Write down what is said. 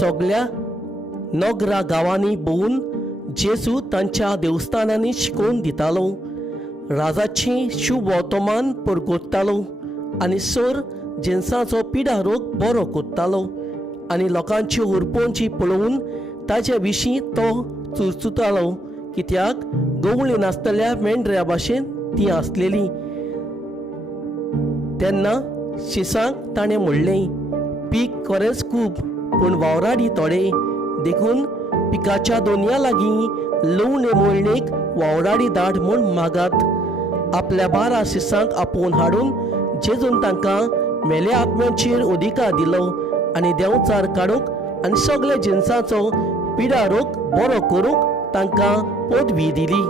सगळ्या नगरा गांवांनी भोंवून जेजू तांच्या देवस्थानांनी शिकोवन दितालो, राजाची शुभ वर्तमान परगोडटालो आनी सर जिन्साचो पिडा रोग बरो कोत्तालो आनी लोकांची होरपोंची पळोवन ताचे विशीं तो चुरचुतालो, कित्याक गवळी नासतल्या मेंढऱ्या भाशेन ती आसलेली. तेन्ना शिसांक ताणें म्हणलें, पीक खरेंच खूब पूण वावराडी थोडे, देखून पिकाच्या दोनया लागीं लवणे मोळणेक वावराडी धाड म्हूण मागात. आपल्या 12 शिसांक आपोवन हाडून जेजून तांकां मेल्या आत्म्याचेर अधिकार दिलो आनी देंवचार काडूंक आनी सगळे जिन्साचो पिडा रोग बरो करूंक तांकां पदवी दिली.